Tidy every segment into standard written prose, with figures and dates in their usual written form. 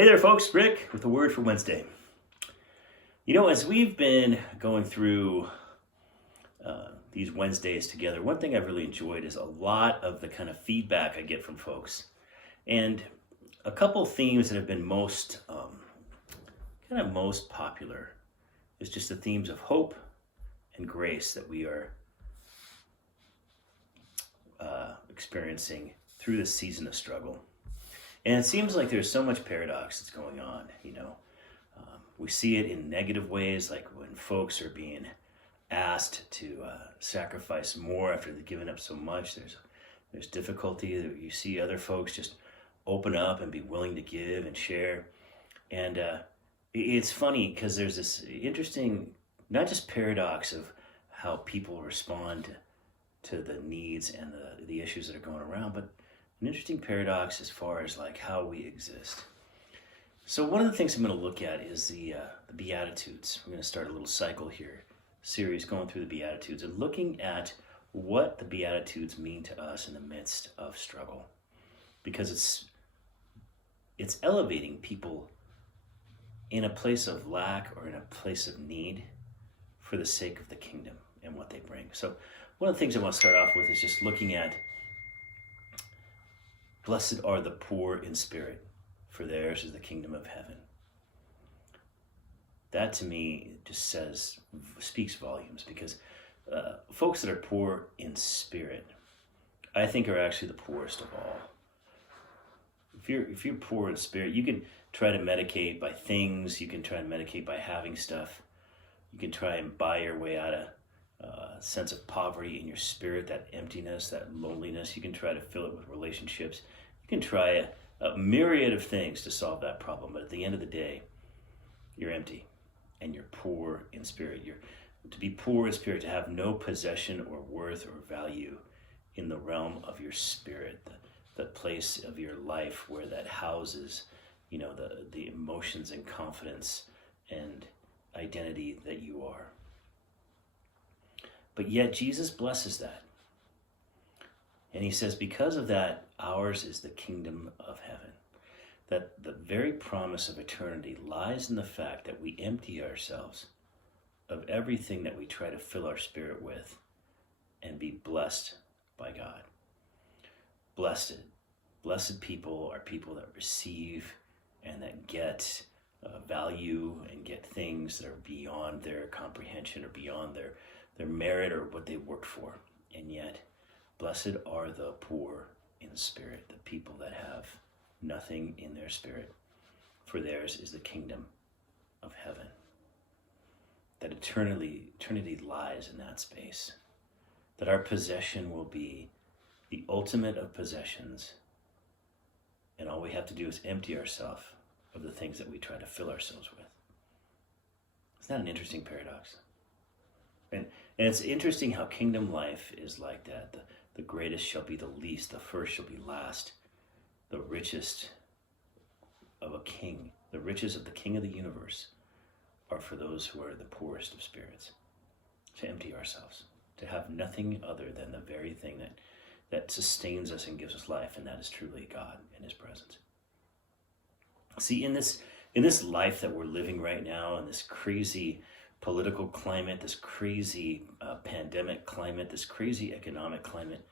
Hey there, folks. Rick with a word for Wednesday. You know, as we've been going through these Wednesdays together, one thing I've really enjoyed is a lot of the kind of feedback I get from folks. And a couple themes that have been most popular is just the themes of hope and grace that we are experiencing through this season of struggle. And it seems like there's so much paradox that's going on, we see it in negative ways, like when folks are being asked to sacrifice more after they've given up so much. There's difficulty. You see other folks just open up and be willing to give and share. And it's funny because there's this interesting, not just paradox of how people respond to the needs and the issues that are going around, but an interesting paradox as far as like how we exist. So one of the things I'm going to look at is the Beatitudes. We're going to start a little cycle here, series going through the Beatitudes and looking at what the Beatitudes mean to us in the midst of struggle, because it's elevating people in a place of lack or in a place of need for the sake of the kingdom and what they bring. So one of the things I want to start off with is just looking at blessed are the poor in spirit, for theirs is the kingdom of heaven. That to me just speaks volumes, because folks that are poor in spirit, I think, are actually the poorest of all. If you're poor in spirit, you can try to medicate by things, you can try to medicate by having stuff, you can try and buy your way out of a sense of poverty in your spirit, that emptiness, that loneliness. You can try to fill it with relationships. You can try a myriad of things to solve that problem, but at the end of the day, you're empty and you're poor in spirit. To be poor in spirit, to have no possession or worth or value in the realm of your spirit, the place of your life where that houses, the emotions and confidence and identity that you are. But yet Jesus blesses that. And he says, because of that, ours is the kingdom of heaven. That the very promise of eternity lies in the fact that we empty ourselves of everything that we try to fill our spirit with and be blessed by God. Blessed people are people that receive and that get value and get things that are beyond their comprehension or beyond their merit or what they worked for. And yet, blessed are the poor in spirit, the people that have nothing in their spirit, for theirs is the kingdom of heaven. That eternity lies in that space. That our possession will be the ultimate of possessions, and all we have to do is empty ourselves of the things that we try to fill ourselves with. Isn't that an interesting paradox? And it's interesting how kingdom life is like that. The greatest shall be the least, the first shall be last. The richest of a king, the riches of the king of the universe, are for those who are the poorest of spirits. To empty ourselves, to have nothing other than the very thing that sustains us and gives us life, and that is truly God and his presence. See, in this life that we're living right now, in this crazy political climate, this crazy pandemic climate, this crazy economic climate,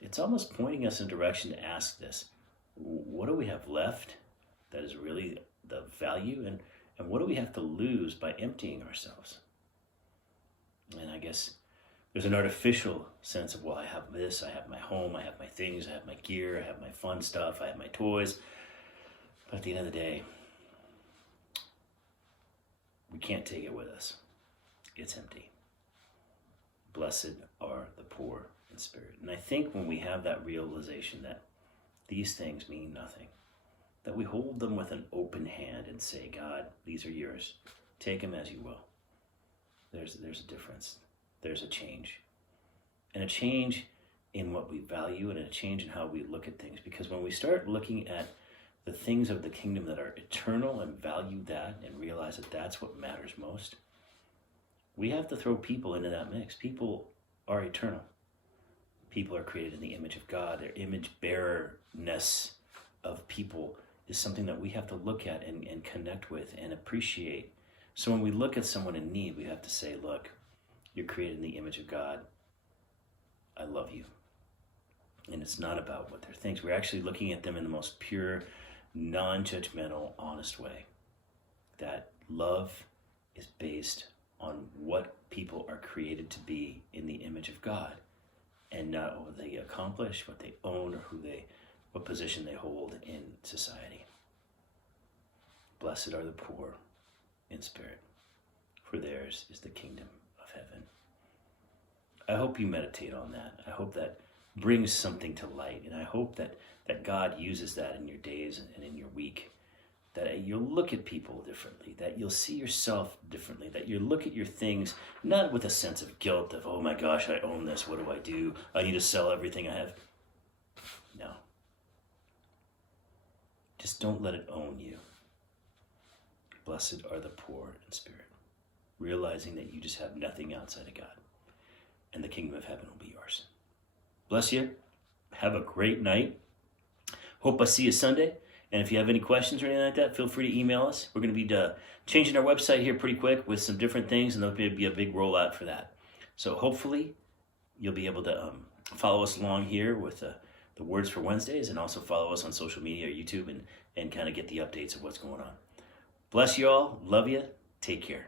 it's almost pointing us in a direction to ask this: what do we have left that is really the value, and what do we have to lose by emptying ourselves? And I guess there's an artificial sense of, well, I have this, I have my home, I have my things, I have my gear, I have my fun stuff, I have my toys. But at the end of the day, we can't take it with us. It's empty. Blessed are the poor in spirit. And I think when we have that realization that these things mean nothing, that we hold them with an open hand and say, God, these are yours. Take them as you will. There's a difference. There's a change. And a change in what we value and a change in how we look at things. Because when we start looking at the things of the kingdom that are eternal and value that and realize that that's what matters most, we have to throw people into that mix. People are eternal. People are created in the image of God. Their image bearerness of people is something that we have to look at and connect with and appreciate. So when we look at someone in need, we have to say, look, you're created in the image of God. I love you. And it's not about what they're things. We're actually looking at them in the most pure, non-judgmental, honest way. That love is based on what people are created to be in the image of God, and not what they accomplish, what they own, or what position they hold in society. Blessed are the poor in spirit, for theirs is the kingdom of heaven. I hope you meditate on that. I hope that brings something to light, and I hope that God uses that in your days and in your week, that you'll look at people differently, that you'll see yourself differently, that you'll look at your things not with a sense of guilt of, oh my gosh, I own this, what do I do? I need to sell everything I have. No. Just don't let it own you. Blessed are the poor in spirit, realizing that you just have nothing outside of God, and the kingdom of heaven will be yours. Bless you. Have a great night. Hope I see you Sunday. And if you have any questions or anything like that, feel free to email us. We're going to be changing our website here pretty quick with some different things, and there'll be a big rollout for that. So hopefully you'll be able to follow us along here with the Words for Wednesdays, and also follow us on social media or YouTube and kind of get the updates of what's going on. Bless you all. Love you. Take care.